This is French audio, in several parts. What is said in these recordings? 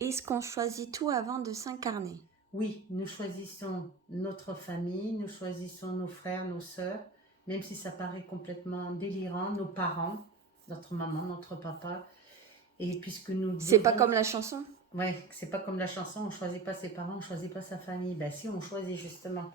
Est-ce qu'on choisit tout avant de s'incarner? Oui, nous choisissons notre famille, nous choisissons nos frères, nos sœurs, même si ça paraît complètement délirant, nos parents, notre maman, notre papa. Et puisque nous C'est pas devons... comme la chanson? Ouais, c'est pas comme la chanson, on choisit pas ses parents, on choisit pas sa famille. Ben si, on choisit justement.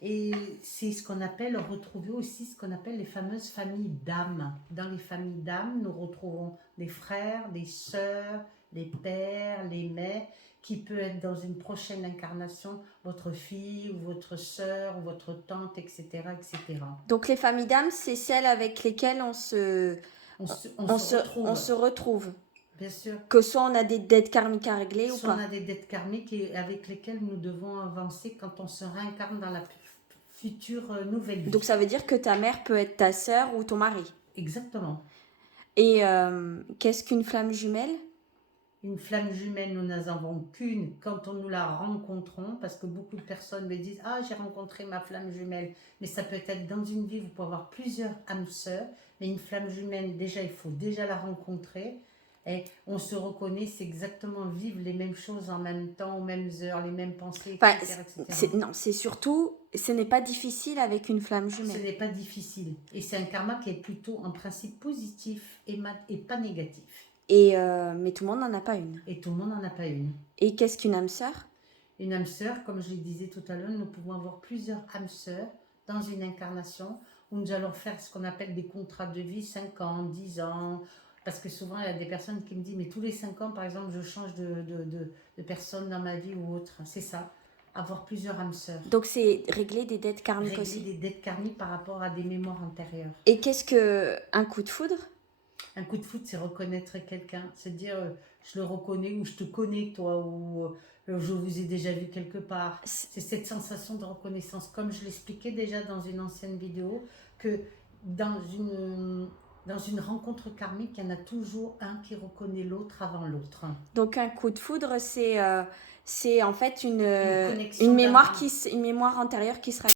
Et c'est ce qu'on appelle, retrouver aussi ce qu'on appelle les fameuses familles d'âme. Dans les familles d'âme, nous retrouvons des frères, des sœurs, des pères, les mères, qui peut être dans une prochaine incarnation votre fille ou votre sœur ou votre tante, etc., etc. Donc les familles d'âme, c'est celles avec lesquelles On se on retrouve, se retrouve. bien sûr. Que soit on a des dettes karmiques à régler ou Soit on pas. a des dettes karmiques et avec lesquelles nous devons avancer quand on se réincarne dans la future nouvelle vie. Donc ça veut dire que ta mère peut être ta sœur ou ton mari. Exactement. Et qu'est-ce qu'une flamme jumelle? Une flamme jumelle, nous n'en avons qu'une quand nous la rencontrons, parce que beaucoup de personnes me disent « Ah, j'ai rencontré ma flamme jumelle ». Mais ça peut être dans une vie, vous pouvez avoir plusieurs âmes sœurs, mais une flamme jumelle, déjà, il faut déjà la rencontrer. Et on se reconnaît, c'est exactement vivre les mêmes choses en même temps, aux mêmes heures, les mêmes pensées, Enfin, etc. non, c'est surtout, ce n'est pas difficile avec une flamme Ce jumelle. n'est pas difficile. Et c'est un karma qui est plutôt en principe positif et pas négatif. Et mais tout le monde n'en a pas une. Et tout le monde n'en a pas une. Et qu'est-ce qu'une âme sœur? Une âme sœur, comme je le disais tout à l'heure, nous pouvons avoir plusieurs âmes sœurs dans une incarnation où nous allons faire ce qu'on appelle des contrats de vie, 5 ans, 10 ans. Parce que souvent, il y a des personnes qui me disent, mais tous les 5 ans, par exemple, je change de personne dans ma vie ou autre. C'est ça, avoir plusieurs âmes sœurs. Donc c'est régler des dettes karmiques Régler aussi. des dettes karmiques par rapport à des mémoires antérieures. Et qu'est-ce que un coup de foudre? Un coup de foudre, c'est reconnaître quelqu'un. C'est dire, je le reconnais ou je te connais, toi, ou je vous ai déjà vu quelque part. C'est cette sensation de reconnaissance. Comme je l'expliquais déjà dans une ancienne vidéo, que dans une rencontre karmique, il y en a toujours un qui reconnaît l'autre avant l'autre. Donc un coup de foudre, c'est en fait Une connexion une mémoire d'âme. une mémoire antérieure qui sera